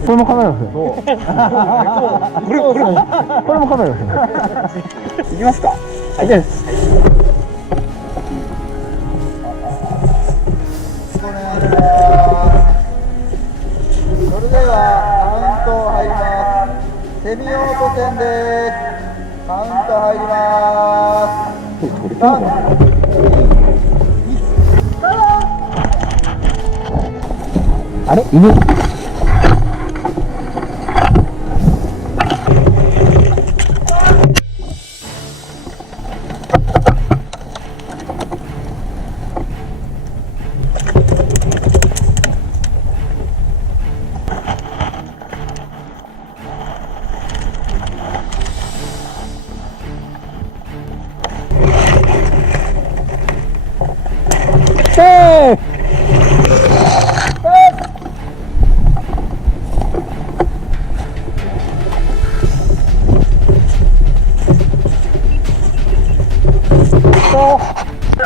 これもカメラですよ。これもカメラですよ。いきますか。はいです。お願いします。それではカウント入ります。セミオート戦です。カウント入ります。3、あれ犬。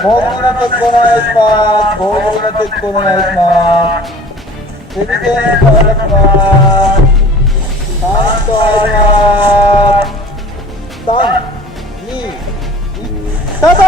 防御のチェックお願いします。防御のチェックお願いします。手引きお願いします。カウント入ります。3、2、1、スタート。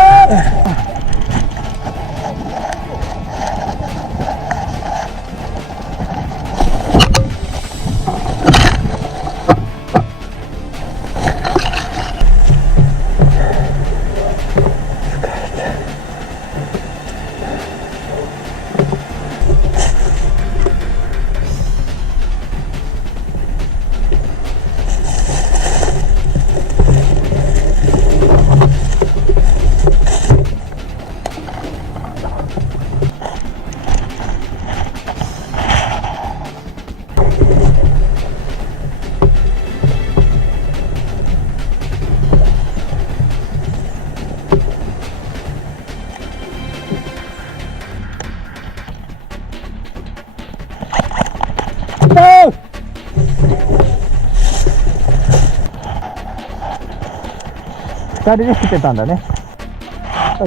2人で来てたんだね。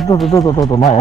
どうぞどうぞどうぞ前へ。